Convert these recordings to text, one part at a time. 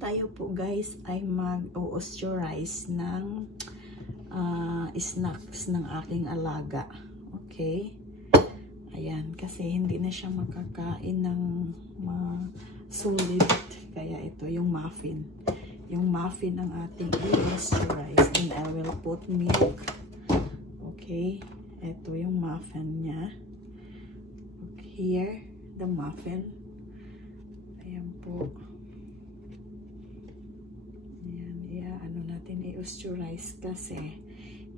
Tayo po guys ay mag-osteurize ng snacks ng aking alaga. Okay? Ayan, kasi hindi na siya makakain ng solid. Kaya ito yung muffin. Yung muffin ang ating i-osteurize. And I will put milk. Okay? Ito yung muffin niya. Okay, here, the muffin. Ayan po. I-osteurize kasi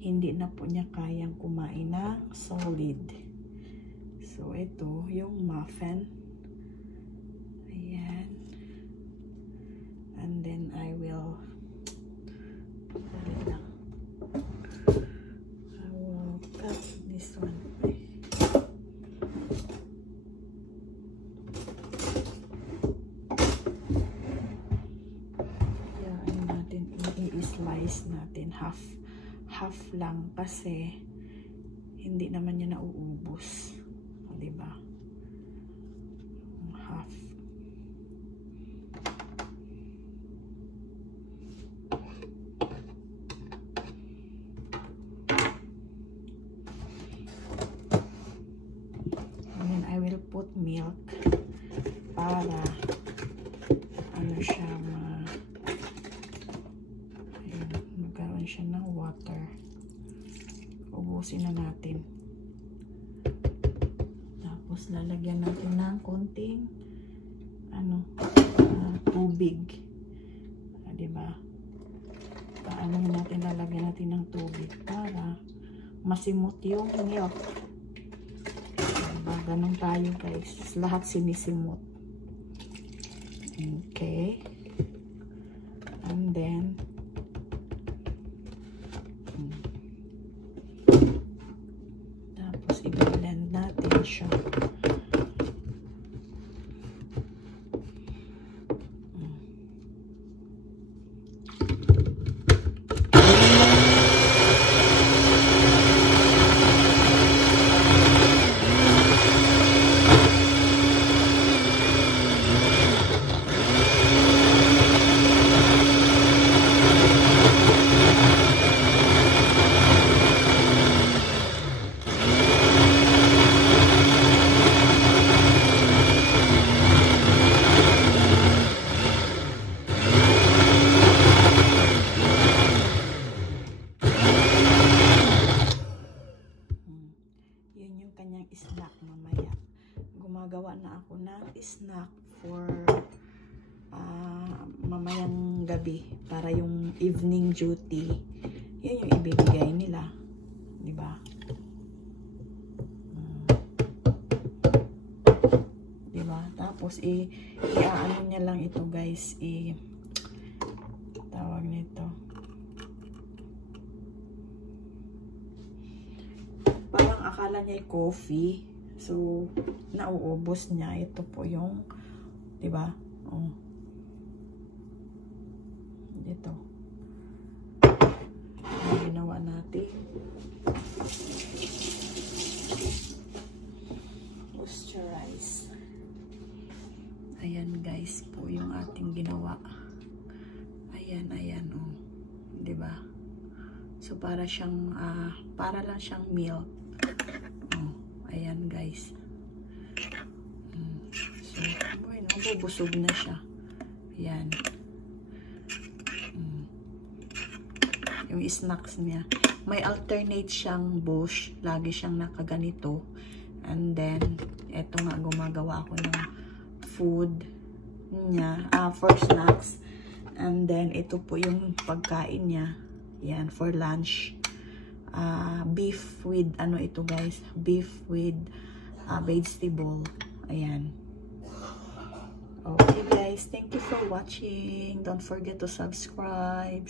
hindi na po niya kayang kumain ng solid. So, ito yung muffin. Ayan. And then, I will cut this one. I-slice natin half lang kasi hindi naman niya nauubos, di ba? Half. And then I will put milk para ano siya magkaroon siya ng water. Ubusin na natin. Tapos lalagyan natin ng konting tubig. Diba? Paano natin lalagyan natin ng tubig para masimot yung milk. Diba? Ganun tayo guys. Lahat sinisimot. Okay. And then tapos i-blend natin siya. Snack mamaya. Gumagawa na ako ng snack for mamayang gabi para yung evening duty. Yun yung ibibigay nila. Diba? Diba? Tapos i-ano niya lang ito guys. Tawag nito. Akala niya coffee. So, nauubos niya. Ito po yung, diba? Oh. Ito. Ang ginawa natin. Osteurize. Ayan guys po yung ating ginawa. Ayan, ayan. Oh. Diba? So, para siyang, para lang siyang milk. Ayan guys. So, bueno, bubusog na siya. Ayan. Yung snacks niya. May alternate siyang bush. Lagi siyang nakaganito. And then, eto nga, gumagawa ako ng food niya. For snacks. And then, ito po yung pagkain niya. Ayan, for lunch. Beef with ano ito guys, beef with vegetable. Ayan. Okay guys, thank you for watching. Don't forget to subscribe.